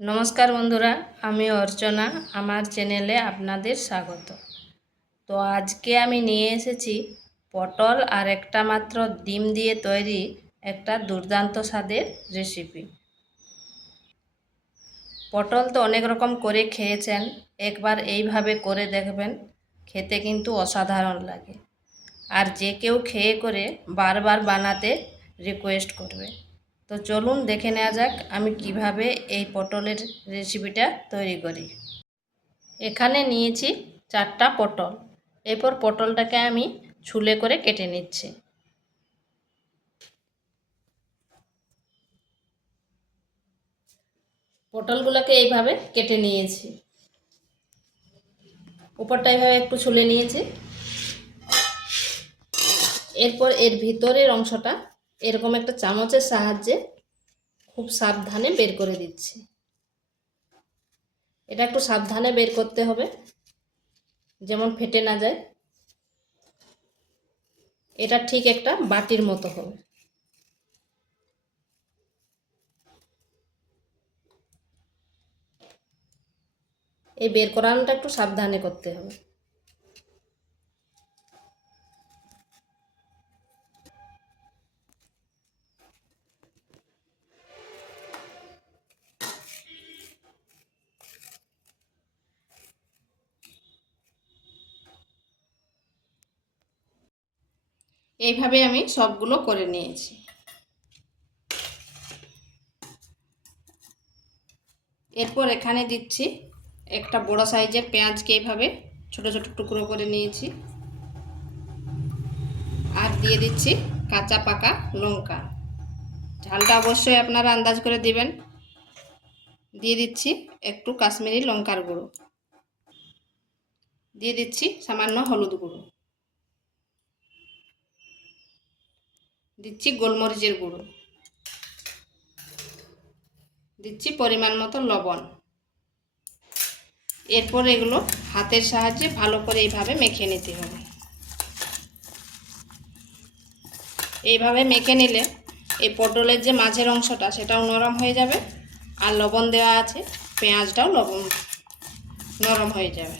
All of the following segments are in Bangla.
নমস্কার বন্ধুরা, আমি অর্চনা। আমার চ্যানেলে আপনাদের স্বাগত। তো আজকে আমি নিয়ে এসেছি পটল আর একটা মাত্র ডিম দিয়ে তৈরি একটা দুর্দান্ত স্বাদের রেসিপি। পটল তো অনেক রকম করে খেয়েছেন, একবার এইভাবে করে দেখবেন, খেতে কিন্তু অসাধারণ লাগে। আর যে কেউ খেয়ে করে বারবার বানাতে রিকোয়েস্ট করবে। তো চলুন দেখে নেওয়া যাক আমি কিভাবে এই পটলের রেসিপিটা তৈরি করি। এখানে নিয়েছি 4টা পটল। এরপর পটলটাকে আমি ছুলে করে কেটে নিচ্ছি। পটলগুলোকে এইভাবে কেটে নিয়েছি, উপরটা এইভাবে একটু ছুলে নিয়েছি। এরপর এর ভিতরের অংশটা এরকম একটা চামচের সাহায্যে খুব সাবধানে বের করে দিচ্ছি। এটা একটু সাবধানে বের করতে হবে, যেমন ফেটে না যায়। এটা ঠিক একটা বাটির মতো হবে। এই বের করানোটা একটু সাবধানে করতে হবে। এইভাবে আমি সবগুলো করে নিয়েছি। এরপর এখানে দিচ্ছি একটা বড় সাইজের পেঁয়াজকে এইভাবে ছোট ছোট টুকরো করে নিয়েছি। আর দিয়ে দিচ্ছি কাঁচা পাকা লঙ্কা। ঝালটা অবশ্যই আপনারা আন্দাজ করে দিবেন। দিয়ে দিচ্ছি একটু কাশ্মীরি লঙ্কার গুঁড়ো। দিয়ে দিচ্ছি সামান্য হলুদ গুঁড়ো। দিচ্ছি গোলমরিচের গুঁড়ো। দিচ্ছি পরিমাণ মতো লবণ। এরপর এগুলো হাতের সাহায্যে ভালো করে এইভাবে মেখে নিতে হবে। এইভাবে মেখে নিলে এই পটলের যে মাঝের অংশটা সেটাও নরম হয়ে যাবে, আর লবণ দেওয়া আছে, পেঁয়াজটাও নরম হয়ে যাবে।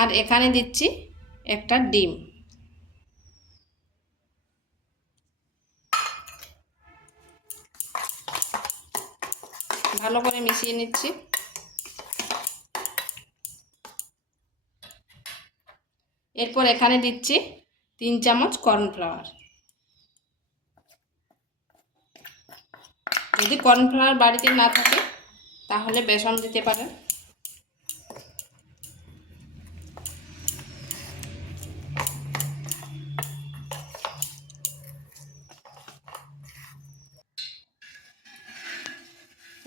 আর এখানে দিচ্ছি একটা ডিম। ভালো করে মিশিয়ে নিচ্ছি। এরপর এখানে দিচ্ছি 3 চামচ কর্নফ্লাওয়ার। যদি কর্নফ্লাওয়ার বাড়িতে না থাকে তাহলে বেসন দিতে পারেন।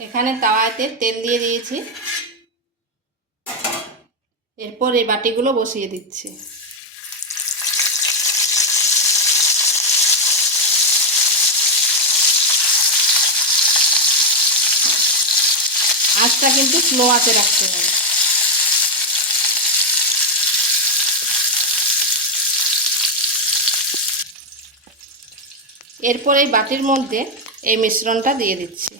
এখানে তাওয়াতে তেল দিয়ে দিয়েছি। এরপর এই বাটিগুলো বসিয়ে দিচ্ছি। আঁচটা কিন্তু স্লো আঁচে রাখতে হবে। এরপর এই বাটির মধ্যে এই মিশ্রণটা দিয়ে দিচ্ছি।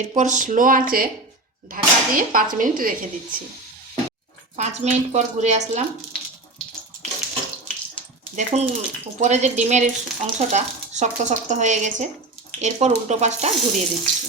এরপর স্লো আঁচে ঢাকা দিয়ে 5 মিনিট রেখে দিচ্ছি। 5 মিনিট পর ঘুরে আসলাম। দেখুন উপরে যে ডিমের অংশটা শক্ত শক্ত হয়ে গেছে। এরপর উল্টো পাশটা ঘুরিয়ে দিচ্ছি।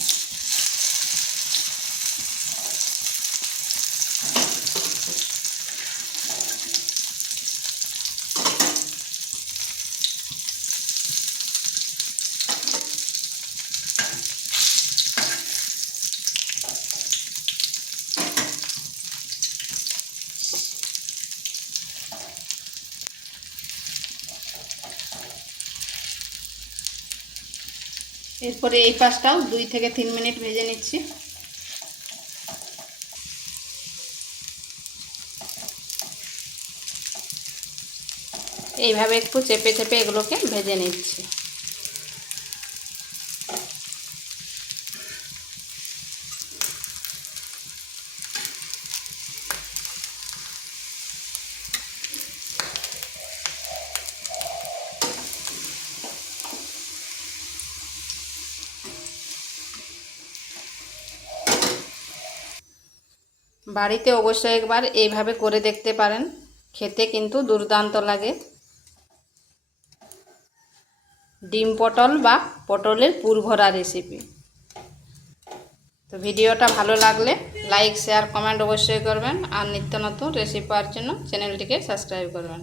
এরপরে এই পাশটাও 2 থেকে 3 মিনিট ভেজে নিচ্ছি। এইভাবে একটু চেপে চেপে এগুলোকে ভেজে নিচ্ছি। বাড়িতে অবশ্যই একবার এইভাবে করে দেখতে পারেন, খেতে কিন্তু দুর্দান্ত লাগে। ডিম পটল বা পটলের পুর ভরা রেসিপি। তো ভিডিওটা ভালো লাগলে লাইক শেয়ার কমেন্ট অবশ্যই করবেন, আর নিত্য নতুন রেসিপি পাওয়ার জন্য চ্যানেলটিকে সাবস্ক্রাইব করবেন।